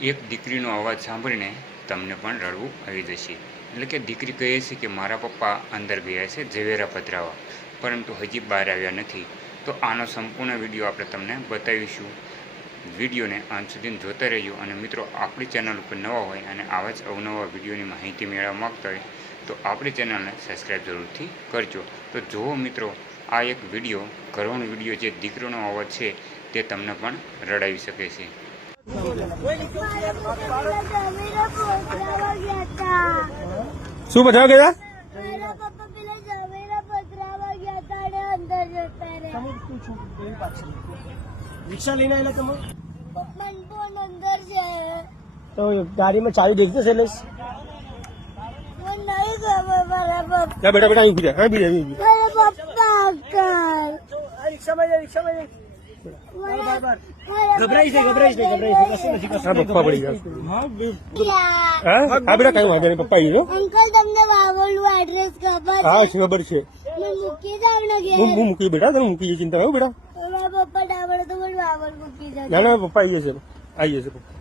એક દીકરીનો અવાજ સાંભળીને તમને પણ રડવું આવી જશે. એટલે કે દીકરી કહે છે કે મારા પપ્પા અંદર ગયા છે ઝવેરા પધરાવા, પરંતુ હજી બહાર આવ્યા નથી. તો આનો સંપૂર્ણ વિડીયો આપણે તમને બતાવીશું. વિડીયોને અંત સુધી જોતા રહેજો. અને મિત્રો, આપણી ચેનલ ઉપર નવા હોય અને આવા જ અવનવા વિડીયોની માહિતી મેળવવા માગતા હોય તો આપણી ચેનલને સબસ્ક્રાઈબ જરૂરથી કરજો. તો જુઓ મિત્રો, આ એક વિડીયો, ઘરવાનો વિડીયો, જે દીકરીનો અવાજ છે તે તમને પણ રડાવી શકે છે. શું પધરાવા ગયા? મારા પપ્પા પેલા ઝવેરા પધરાવા ગયા હતા અને અંદર જતા રહ્યા. રિક્ષા લઈને આવેલા તમે? મન ફોન અંદર છે. તો ગાડીમાં ચાવી દેખતો છે એટલે મને નહીં ખબર મારા પપ્પા. બેટા બેટા અહીં બીજા મારા પપ્પા અંકલ. રિક્ષામાં રિક્ષામાં ગભરાઈ છે પપ્પા પડી ગયા. હા બેટા કઈ વાંધો નહીં, પપ્પા આવી ગયો. અંકલ તમને વાવલનું એડ્રેસ ખબર હા છે? ખબર છે. મેં મૂકી જાવ ને ઘેર. હું મૂકી બેટા, તને મૂકી ચિંતા હો બેટા. મારા પપ્પા ડાબડે તો મને વાવલ મૂકી જાવ. ના ના પપ્પા આવી જશે, આવી જશે પપ્પા.